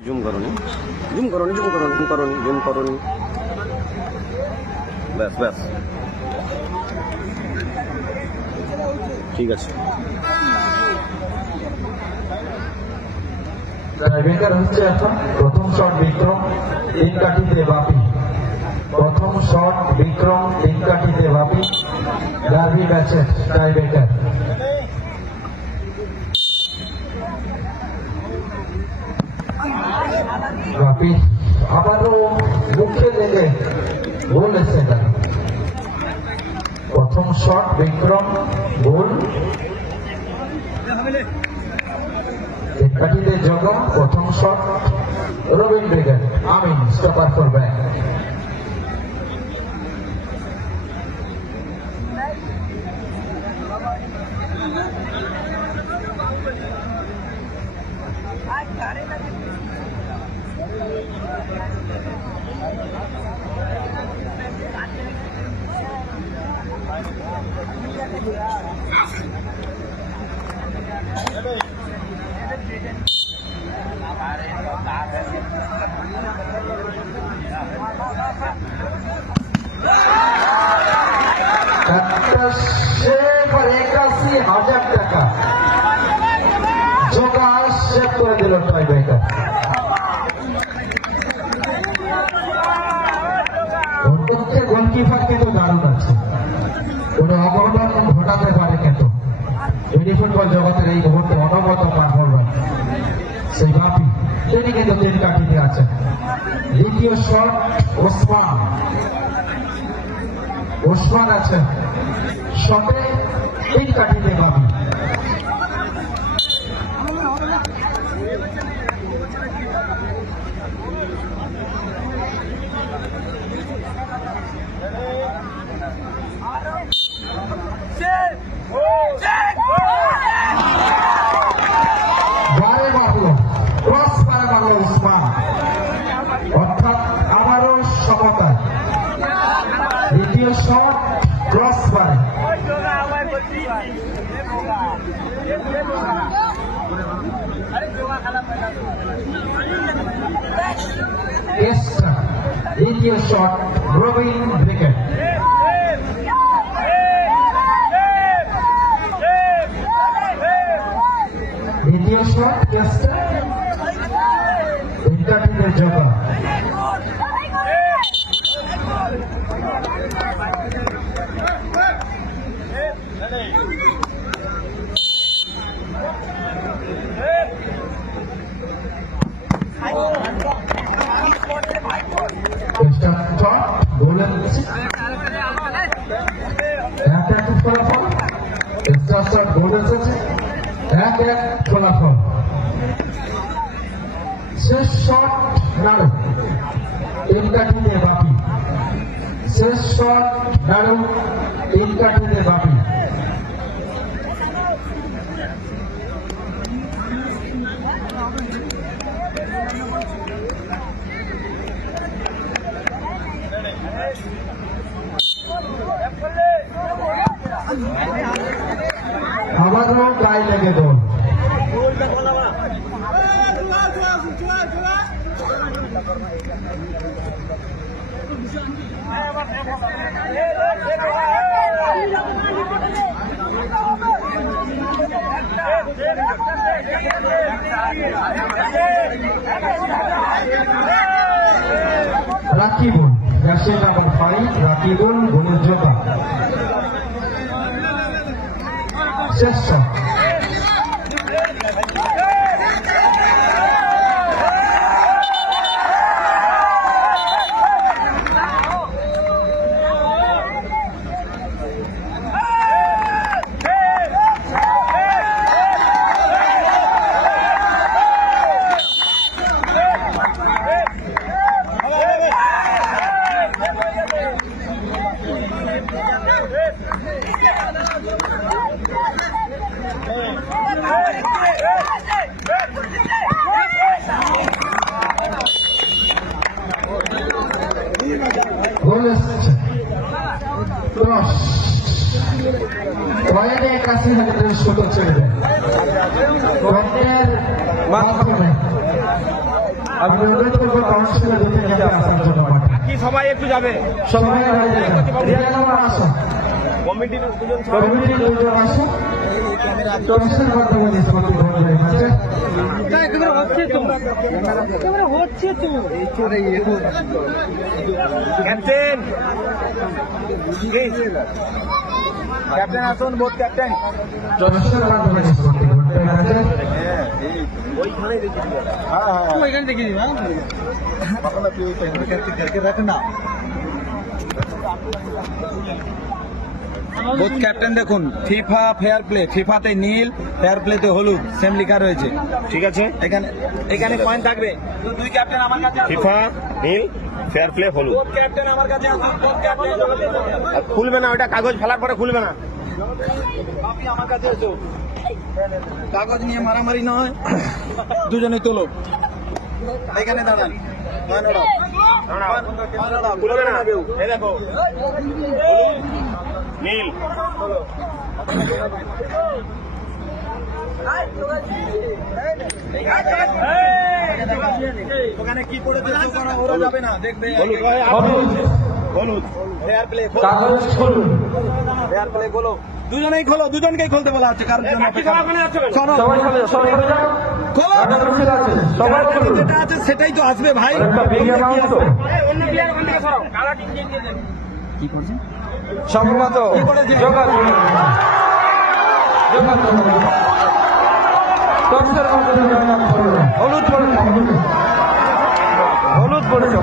Zoom করনি ব্যাস ব্যাস ঠিক আছে। টাইব্রেকার হচ্ছে এখন প্রথম শট বিক্রম 3 কাঠিতে বাপি। প্রথম শট বিক্রম 3 কাঠিতে বাপি। ডার্বি ম্যাচের টাইব্রেকার। বাপি আবারও মুখে লেগে গোল এসে গেল। প্রথম শট বিক্রম গোল। কাঠিতে জগম প্রথম shot Robin brigade Amin stopper for back. একটা শেভ আর ৮১,০০০ টাকা জোগা শেভ করে দিল টাইব্রেকার। গোলকিপার কিন্তু দারুণ আছে, কোন অঘটন ঘটাতে পারে কিন্তু মিনি ফুটবল জগতের এই মুহূর্তে অনবরত পারফরম্যান্স। সেই বাপি তিনি কিন্তু 3 কাঠিতে আছেন। দ্বিতীয় শট ওসমান আছেন শটে 3 কাঠিতে বাপি। অর্থাৎ আবারও সমতা। দ্বিতীয় শট ক্রস বারে। দ্বিতীয় শট রবিন ব্রিগেড। দ্বিতীয় শট কেস্টার 3 কাঠিতে জগা। ফলাফল শেষ শট নাড়ু 3 কাঠিতে বাপি। শেষ শট নাড়ু 3 কাঠিতে বাপি। আবারও গায়ে লেগে গোল। রাকিবুল ন্যাশনাল নাম্বার 5 রাকিবুল গোলের যোদ্ধা। শেষ শট গোল এসেছে ক্রস ওয়াইডে কাছে হাতে ছোট ছেড়ে দেয় মাধ্যমে আমি অনুরোধ করবো কাউন্সিলর আসার জন্য মাঠে। কি সবাই একটু যাবে? সবাই আসো, কমিটির দুজন কমিটির লোকজন আসো, টসের মাধ্যমে নিষ্পত্তি গ্রহণ হয়েছে। ক্যাপ্টেন ক্যাপ্টেন আসুন, বোধ ক্যাপ্টেন টসের মাধ্যমে নিষ্পত্তি গ্রহণ হয়েছে। ওইখানে দেখি ওইখানে দেখে দিবা রাখেন না। বোধ ক্যাপ্টেন দেখুন, ফিফা ফেয়ার প্লে, ফিফাতে নীল, ফেয়ার প্লেতে হলুদ, সেম লেখা রয়েছে। ঠিক আছে, এখানে এখানে পয়েন্ট থাকবে। দুই ক্যাপ্টেন আমার কাছে, ফিফা নীল, ফেয়ার প্লে হলুদ। বোধ ক্যাপ্টেন আমার কাছে আসুন, বোধ ক্যাপ্টেন। খুলবে না ওটা, কাগজ ফেলার পরে খুলবে না। বাপি আমার কাছে এসো, কাগজ নিয়ে মারামারি নয়, দুজনে তোলো। এখানে দাঁড়ান, খুলবে না কেউ। এই দেখো নীল, ওখানে কি পড়েছে ওরা যাবে না, দেখবে হলুদ। ফেয়ার প্লে ফেয়ার প্লে খোলো, দুজনেই খোলো, দুজনকেই খুলতে বলা হচ্ছে। কারণ যেটা আছে সেটাই তো আসবে ভাই। সম্ভবত হলুদ পড়েছে, হলুদ পড়েছে।